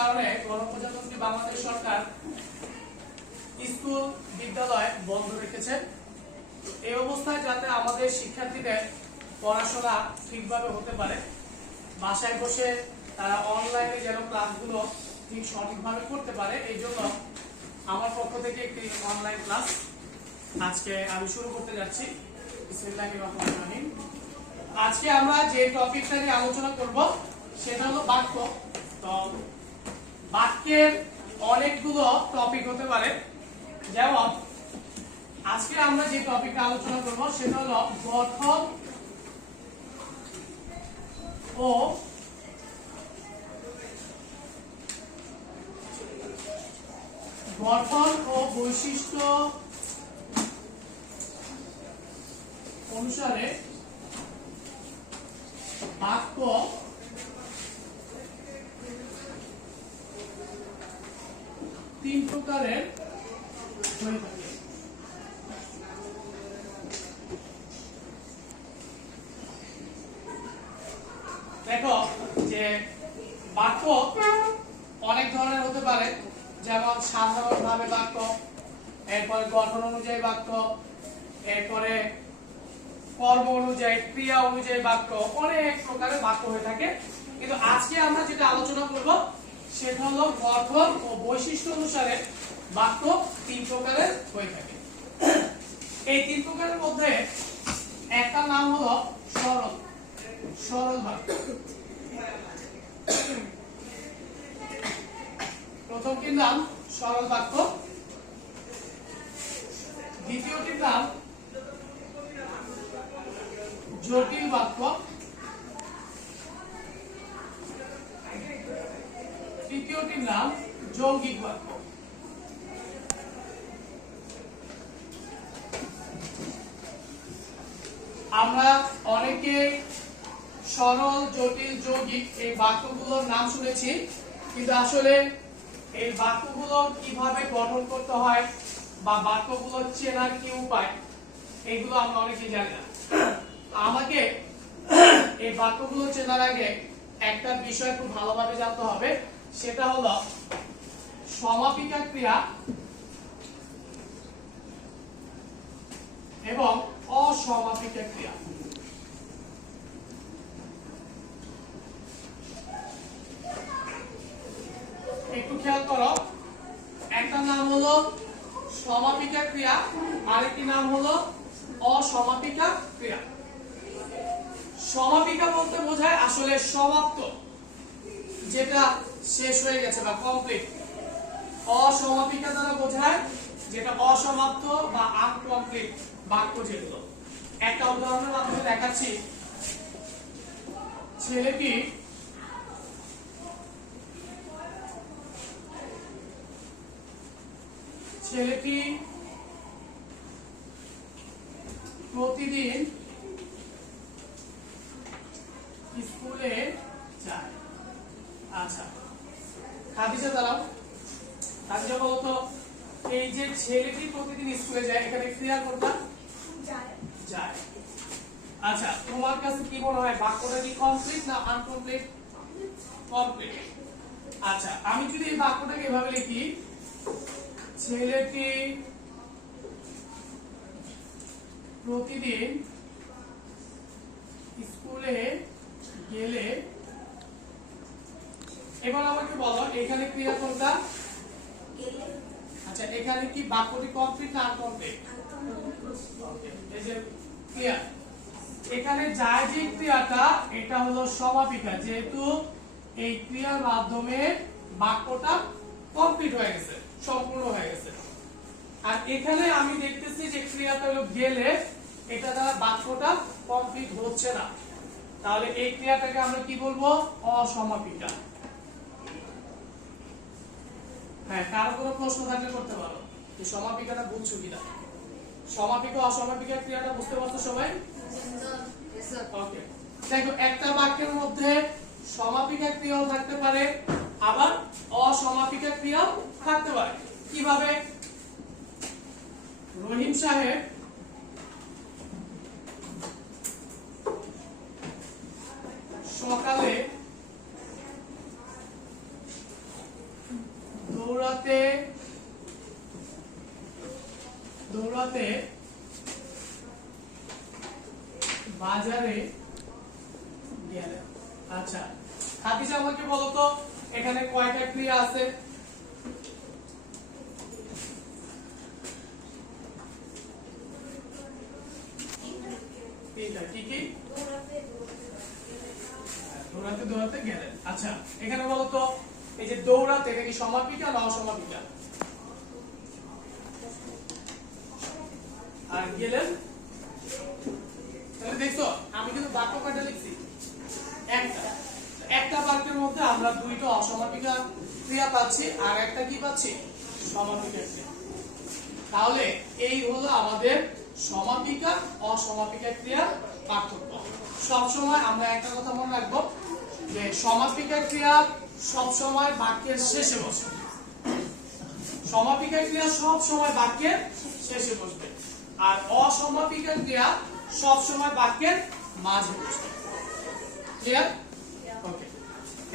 কারণে গণপ্রজাতন্ত্রী বাংলাদেশ সরকার স্কুল বিদ্যালয় বন্ধ রেখেছে। এই অবস্থায় যাতে আমাদের শিক্ষার্থীদের পড়াশোনা ঠিকভাবে হতে পারে, বাসায় বসে তারা অনলাইনে যেন ক্লাসগুলো ঠিক সঠিকভাবে করতে পারে, এই জন্য আমার পক্ষ থেকে একটি অনলাইন ক্লাস আজকে আমি শুরু করতে যাচ্ছি। বিসমিল্লাহির রহমানির রহিম। আজকে আমরা যে টপিকটা নিয়ে আলোচনা করব সেটা হলো বাক্য। তো বাক্যের অনেকগুলো টপিক হতে পারে, যেমন আজকে আমরা যে টপিকটা আলোচনা করব সেটা হলো গঠন ও বৈশিষ্ট্য অনুসারে বাক্য তিন প্রকারের হয়ে থাকে। দেখো যে বাক্য অনেক ধরনের হতে পারে, যেমন সাধারণভাবে বাক্য, এরপরে গঠন অনুযায়ী বাক্য, এরপরে কর্ম অনুযায়ী, ক্রিয়া অনুযায়ী বাক্য, অনেক প্রকারের বাক্য হয়ে থাকে। কিন্তু আজকে আমরা যেটা আলোচনা করব সেটা হলো গঠন ও বৈশিষ্ট্য অনুসারে বাক্য তিন প্রকারের হয়ে থাকে। এই তিন প্রকারের মধ্যে একটা নাম হলো সরল বাক্য। প্রথমটির নাম সরল বাক্য, দ্বিতীয়টির নাম জটিল বাক্য, তৃতীয়টির নাম যৌগিক বাক্য। আমরা অনেকে সরল, জটিল, যৌগিক এই বাক্যগুলোর নাম শুনেছি, কিন্তু আসলে এই বাক্যগুলো কিভাবে গঠন করতে হয় বা বাক্যগুলো চেনার কি উপায়, এগুলো আমরা অনেকেই জানি না। আমাকে এই বাক্যগুলো চেনার আগে একটা বিষয় খুব ভালোভাবে জানতে হবে, সেটা হলো সমাপিকা ক্রিয়া এবং অসমাপিকা ক্রিয়া। একটু খেয়াল করো, একটা নাম হলো সমাপিকা ক্রিয়া, আরেকটি নাম হলো অসমাপিকা ক্রিয়া। সমাপিকা বলতে বোঝায় আসলে সমাপ্ত, যেটা শেষ হয়ে গেছে বা কমপ্লিট। অসমাপিকা দ্বারা বোঝায় যেটা অসমাপ্ত বা আনকমপ্লিট বাক্য যেগুলো। একটা উদাহরণের মাধ্যমে দেখাচ্ছি। ছেলেটি প্রতিদিন স্কুলে যায়। আচ্ছা, খাদিজা দাঁড়াও। খাদিজা বলতো, এই যে ছেলেটি প্রতিদিন স্কুলে যায়, এখানে ক্রিয়া কোনটা? যায়। আচ্ছা, তোমার কাছে কি মনে হয় বাক্যটা কি কমপ্লিট না আনকমপ্লিট? কমপ্লিট। আচ্ছা, আমি যদি এই বাক্যটাকে এভাবে লিখি, ছেলেটি প্রতিদিন স্কুলে গেলে, এবার আমাকে বলো এখানে ক্রিয়া কোনটা? আচ্ছা, এখানে কি বাক্যটি কমপ্লিট না আনকমপ্লিট? ওকে, এই যে ক্রিয়া, এখানে যায় যে ক্রিয়াটা, এটা হলো সমাপিকা, যেহেতু এই ক্রিয়ার মাধ্যমে বাক্যটা কমপ্লিট হয়ে গেছে, সম্পূর্ণ হয়ে গেছে। আর এখানে আমি দেখতেছি যে ক্রিয়াটা হলো গেলে, এটা দ্বারা বাক্যটা কমপ্লিট হচ্ছে না, তাহলে এই ক্রিয়াটাকে আমরা কি বলবো? অসমাপিকা। হ্যাঁ, কারো কোনো প্রশ্ন থাকলে করতে পারো, এই সমাপিকাটা বুঝছো কিনা? সমাপিকা অসমাপিকা ক্রিয়াটা বুঝতে পারছো সবাই? ওকে, দেখো একটা বাক্যের মধ্যে সমাপিকা ক্রিয়াও থাকতে পারে, আবার অসমাপিকা ক্রিয়াও থাকতে পারে। কিভাবে? রহিম সাহেব সকালে বাজারে গেলেন। আচ্ছা খাদিজা আমাকে বলো তো এখানে কয়টা ক্রিয়া আছে? তিনটা। কি কি? দৌড়াতে দৌড়াতে গেলেন। আচ্ছা এখানে বলো তো এই যে দৌড়াতে এটা কি সমাপিকা না অসমাপিকা? আর গেলেন, তাহলে দেখছো আমি কিন্তু বাক্য কয়টা লিখছি? একটা। একটা বাক্যের মধ্যে আমরা দুইটা অসমাপিকা ক্রিয়া পাচ্ছি আর একটা কি পাচ্ছি? সমাপিকা ক্রিয়া। তাহলে এই হলো আমাদের সমাপিকা অসমাপিকা ক্রিয়ার পার্থক্য। সবসময় আমরা একটা কথা মনে রাখবো যে সমাপিকা ক্রিয়া সবসময় বাক্যের শেষে বসে। সমাপিকা ক্রিয়া সবসময় বাক্যের শেষে বসবে আর অসমাপিকা ক্রিয়া সবসময় বাক্যের মাঝে বসবে। ক্লিয়ার? ওকে,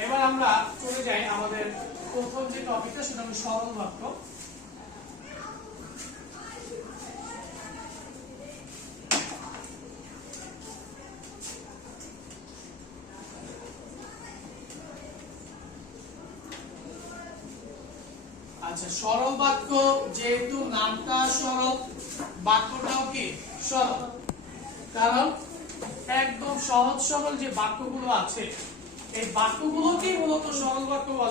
এবার আমরা চলে যাই আমাদের প্রথম যে টপিকটা সেটা হলো সরল বাক্য। আচ্ছা সরল বাক্য যেহেতু নামটা সরল, বাক্যটাও কি সরল, কারণ একদম সহজ সরল যে বাক্যগুলো আছে এই বাক্যগুলোকেই মূলত সরল বাক্য বলে।